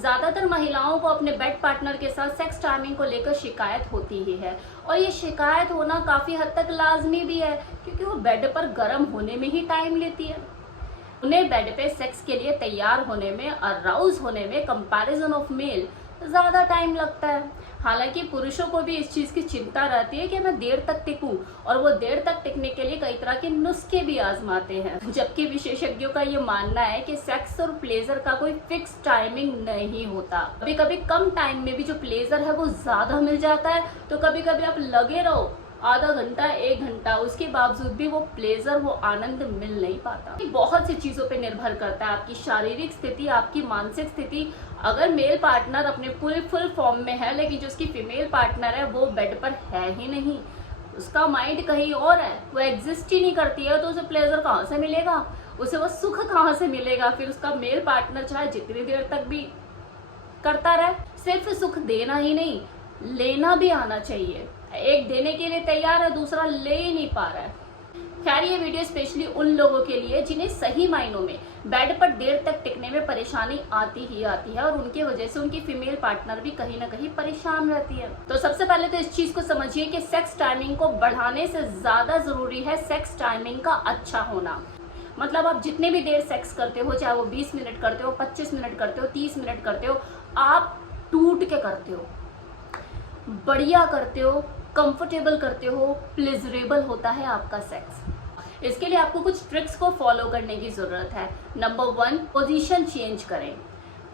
ज्यादातर महिलाओं को अपने बेड पार्टनर के साथ सेक्स टाइमिंग को लेकर शिकायत होती ही है और ये शिकायत होना काफी हद तक लाजमी भी है क्योंकि वो बेड पर गर्म होने में ही टाइम लेती है। उन्हें बेड पे सेक्स के लिए तैयार होने में, अराउज होने में कंपैरिजन ऑफ मेल ज्यादा टाइम लगता है। हालांकि पुरुषों को भी इस चीज की चिंता रहती है कि मैं देर तक टिकूं और वो देर तक टिकने के लिए कई तरह के नुस्खे भी आजमाते हैं, जबकि विशेषज्ञों का ये मानना है कि सेक्स और प्लेजर का कोई फिक्स टाइमिंग नहीं होता। कभी कभी कम टाइम में भी जो प्लेजर है वो ज्यादा मिल जाता है, तो कभी कभी आप लगे रहो आधा घंटा 1 घंटा, उसके बावजूद भी वो प्लेजर, वो आनंद मिल नहीं पाता। बहुत सी चीजों पे निर्भर करता है, आपकी शारीरिक स्थिति, आपकी मानसिक स्थिति। अगर मेल पार्टनर अपने पूरे फुल फॉर्म में है लेकिन जो उसकी फीमेल पार्टनर है वो बेड पर है ही नहीं, उसका माइंड कहीं और है, वो एग्जिस्ट ही नहीं करती है, तो उसे प्लेजर कहाँ से मिलेगा, उसे वो सुख कहाँ से मिलेगा। फिर उसका मेल पार्टनर चाहे जितनी देर तक भी करता रहे, सिर्फ सुख देना ही नहीं, लेना भी आना चाहिए। एक देने के लिए तैयार है, दूसरा ले ही नहीं पा रहा है। खैर, ये वीडियो स्पेशली उन लोगों के लिए जिन्हें सही मायनों में बेड पर देर तक टिकने में परेशानी आती ही आती है और उनकी वजह से उनकी फीमेल पार्टनर भी कहीं ना कहीं परेशान रहती है। तो सबसे पहले तो इस चीज को समझिए कि सेक्स टाइमिंग को बढ़ाने से ज्यादा जरूरी है सेक्स टाइमिंग का अच्छा होना। मतलब आप जितने भी देर सेक्स करते हो, चाहे वो 20 मिनट करते हो, 25 मिनट करते हो, 30 मिनट करते हो, आप टूट के करते हो, बढ़िया करते हो, कंफर्टेबल करते हो, प्लेजरेबल होता है आपका सेक्स। इसके लिए आपको कुछ ट्रिक्स को फॉलो करने की जरूरत है। नंबर 1, पोजीशन चेंज करें।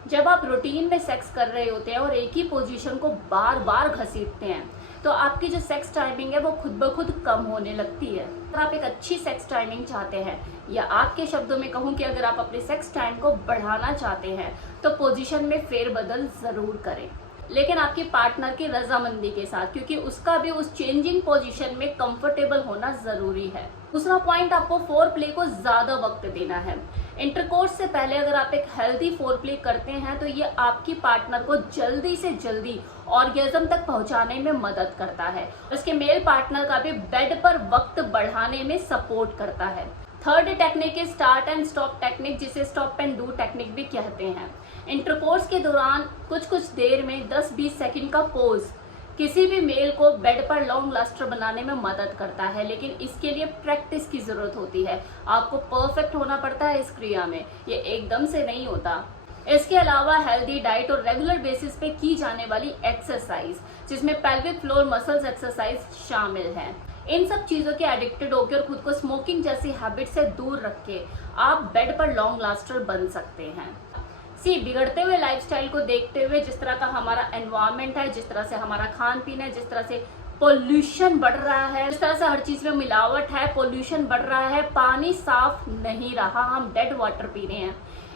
जब आप रूटीन में सेक्स कर रहे होते हैं और एक ही पोजीशन को बार बार घसीटते हैं तो आपकी जो सेक्स टाइमिंग है वो खुद ब खुद कम होने लगती है। अगर आप एक अच्छी सेक्स टाइमिंग चाहते हैं, या आपके शब्दों में कहूँ कि अगर आप अपने सेक्स टाइम को बढ़ाना चाहते हैं, तो पोजीशन में फेरबदल जरूर करें, लेकिन आपके पार्टनर की रजामंदी के साथ, क्योंकि उसका भी उस चेंजिंग पोजीशन में कंफर्टेबल होना जरूरी है। दूसरा पॉइंट, आपको फोर प्ले को ज्यादा वक्त देना है। इंटरकोर्स से पहले अगर आप एक हेल्दी फोर प्ले करते हैं तो ये आपकी पार्टनर को जल्दी से जल्दी ऑर्गेज्म तक पहुंचाने में मदद करता है। इसके मेल पार्टनर का भी बेड पर वक्त बढ़ाने में सपोर्ट करता है। Third technique is start and stop technique, जिसे स्टॉप एंड डू टेक्निक भी कहते हैं। इंटरकोर्स के दौरान कुछ देर में 10-20 सेकंड का पोज किसी भी मेल को बेड पर लॉन्ग लास्टर बनाने में मदद करता है, लेकिन इसके लिए प्रैक्टिस की जरूरत होती है। आपको परफेक्ट होना पड़ता है इस क्रिया में, ये एकदम से नहीं होता। इसके अलावा हेल्दी डाइट और रेगुलर बेसिस पे की जाने वाली एक्सरसाइज, जिसमें पेल्विक फ्लोर मसल्स एक्सरसाइज शामिल है। इन सब चीजों के एडिक्टेड होकर खुद को स्मोकिंग जैसी हैबिट से दूर रख के आप बेड पर लॉन्ग लास्टर बन सकते हैं। बिगड़ते हुए लाइफस्टाइल को देखते हुए, जिस तरह का हमारा एनवायरनमेंट है, जिस तरह से हमारा खान पीन है, जिस तरह से पोल्यूशन बढ़ रहा है, जिस तरह से हर चीज में मिलावट है, पोल्यूशन बढ़ रहा है, पानी साफ नहीं रहा, हम डेड वाटर पी रहे हैं,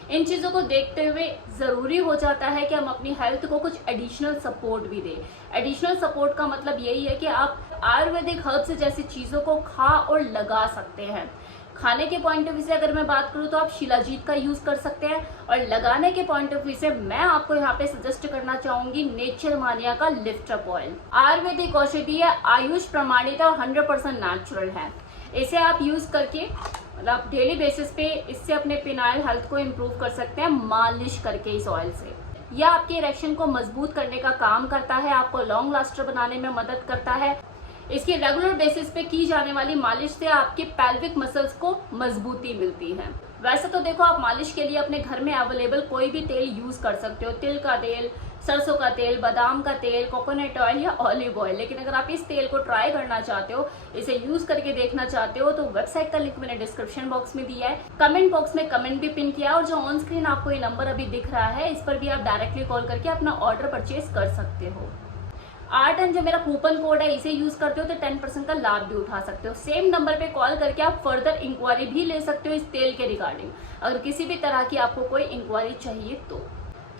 इन चीजों को देखते हुए जरूरी हो जाता है कि हम अपनी हेल्थ को कुछ एडिशनल सपोर्ट भी दें। एडिशनल सपोर्ट का मतलब यही है कि आप आयुर्वेदिक हर्ब्स जैसी चीजों को खा और लगा सकते हैं। खाने के पॉइंट ऑफ व्यू से अगर मैं बात करूं तो आप शिलाजीत का यूज कर सकते हैं, और लगाने के पॉइंट ऑफ व्यू से मैं आपको यहाँ पे सजेस्ट करना चाहूंगी नेचर मानिया का लिफ्ट अप ऑयल। आयुर्वेदिक औषधि है, आयुष प्रमाणित और 100% नेचुरल है। इसे आप यूज करके मतलब डेली बेसिस पे इससे अपने पिनाइल हेल्थ को इम्प्रूव कर सकते हैं, मालिश करके इस ऑयल से। यह आपके इरेक्शन को मजबूत करने का काम करता है, आपको लॉन्ग लास्टर बनाने में मदद करता है। इसकी रेगुलर बेसिस पे की जाने वाली मालिश से आपके पेल्विक मसल्स को मजबूती मिलती है। वैसे तो देखो, आप मालिश के लिए अपने घर में अवेलेबल कोई भी तेल यूज कर सकते हो, तिल का तेल, सरसों का तेल, बादाम का तेल, कोकोनट ऑयल या ऑलिव ऑयल। लेकिन अगर आप इस तेल को ट्राई करना चाहते हो, इसे यूज करके देखना चाहते हो, तो वेबसाइट का लिंक मैंने डिस्क्रिप्शन बॉक्स में दिया है, कमेंट बॉक्स में कमेंट भी पिन किया, और जो ऑन स्क्रीन आपको ये नंबर अभी दिख रहा है, इस पर भी आप डायरेक्टली कॉल करके अपना ऑर्डर परचेज कर सकते हो। R10 जो मेरा कूपन कोड है, इसे यूज करते हो तो 10% का लाभ भी उठा सकते हो। सेम नंबर पे कॉल करके आप फर्दर इंक्वायरी भी ले सकते हो इस तेल के रिगार्डिंग, अगर किसी भी तरह की आपको कोई इंक्वायरी चाहिए तो।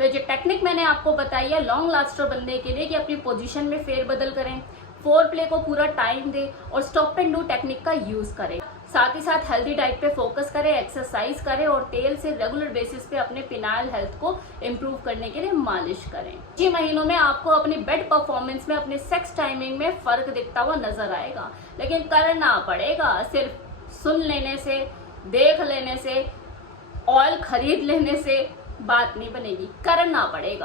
जो टेक्निक मैंने आपको बताई है लॉन्ग लास्टर बनने के लिए, कि अपनी पोजीशन में फेरबदल करें, फोर प्ले को पूरा टाइम दें और स्टॉप एंड डू टेक्निक का यूज करें। साथ ही साथ हेल्दी डाइट पे फोकस करें, एक्सरसाइज करें और तेल से रेगुलर बेसिस पे अपने पिनाइल हेल्थ को इम्प्रूव करने के लिए मालिश करें। 6 महीनों में आपको अपनी बेड परफॉर्मेंस में, अपने सेक्स टाइमिंग में फर्क दिखता हुआ नजर आएगा, लेकिन करना पड़ेगा। सिर्फ सुन लेने से, देख लेने से, ऑयल खरीद लेने से बात नहीं बनेगी, करना पड़ेगा।